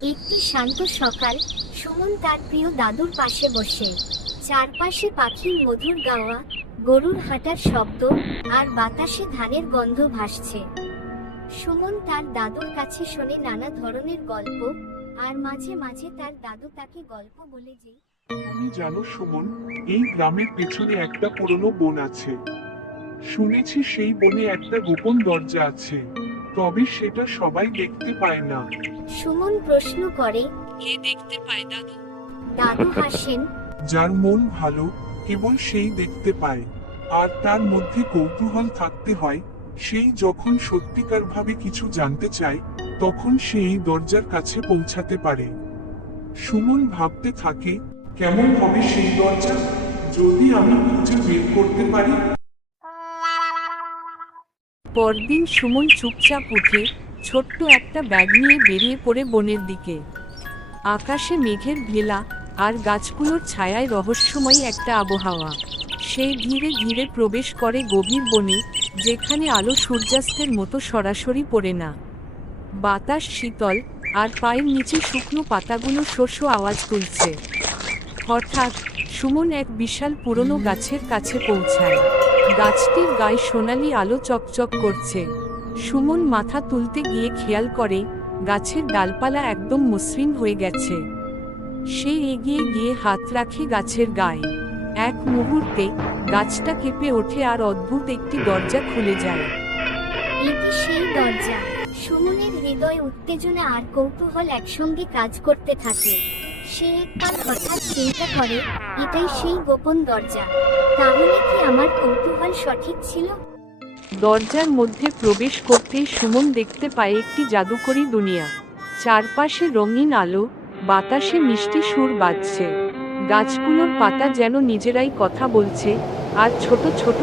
একটি শান্ত সকাল, সুমন তার প্রিয় দাদুর পাশে বসে। চারপাশে পাখির মধুর গাওয়া, গরুর হাঁটার শব্দ, আর বাতাসে ধানের গন্ধ ভাসছে। সুমন তার দাদুর কাছে শোনে নানা ধরনের গল্প, আর মাঝে মাঝে তার দাদু তাকে গল্প বলে যে তুমি জানো সুমন, এই গ্রামের পেছনে একটা পুরনো বন আছে। শুনেছি সেই বনে একটা গোপন দরজা আছে, তবে সেটা সবাই দেখতে পায় না। সুমন প্রশ্ন করে। কে দেখতে পায় দাদু? দাদু হাসেন। যার মন ভালো, কেবল সেই দেখতে পায়। আর তার মধ্যে কৌতূহল থাকতে হয়। সেই যখন সত্যিকার ভাবে কিছু জানতে চায়, তখন সে এই দরজার কাছে পৌঁছাতে পারে। সুমন ভাবতে থাকে, কেমন হবে সেই দরজা যদি আমি খুঁজে বের করতে পারি। পরদিন সুমন চুপচাপ উঠে ছোট্ট একটা ব্যাগ নিয়ে বেরিয়ে পড়ে বনের দিকে। আকাশে মেঘের ভেলা, আর গাছগুলোর ছায়ায় রহস্যময়ী একটা আবহাওয়া। সে ধীরে ধীরে প্রবেশ করে গভীর বনে, যেখানে আলো সূর্যাস্তের মতো সরাসরি পড়ে না। বাতাস শীতল, আর পায়ের নিচে শুকনো পাতাগুলো শস্য আওয়াজ তুলছে। হঠাৎ সুমন এক বিশাল পুরনো গাছের কাছে পৌঁছায়। গাছটির গায়ে সোনালি আলো চকচক করছে। সুমন মাথা তুলতে গিয়ে খেয়াল করে গাছের ডালপালা একদম মসৃণ হয়ে গেছে। সে এগিয়ে গিয়ে হাত রাখে গাছের গায়ে। এক মুহূর্তে গাছটা কেঁপে ওঠে আর অদ্ভুত একটি দরজা খুলে যায়। এটি সেই দরজা। সুমনের হৃদয়ে উত্তেজনা আর কৌতূহল একসঙ্গে কাজ করতে থাকে। সে একবার হঠাৎ চিন্তা করে, এটাই সেই গোপন দরজা। তাহলে কি আমার কৌতূহল সঠিক ছিল? দরজার মধ্যে প্রবেশ করতেই সুমন দেখতে পায় একটি জাদুকরী দুনিয়া। চারপাশে রঙিন আলো, বাতাসে মিষ্টি সুর বাজছে। গাছগুলোর পাতা যেন নিজেরাই কথা বলছে, আর ছোট ছোট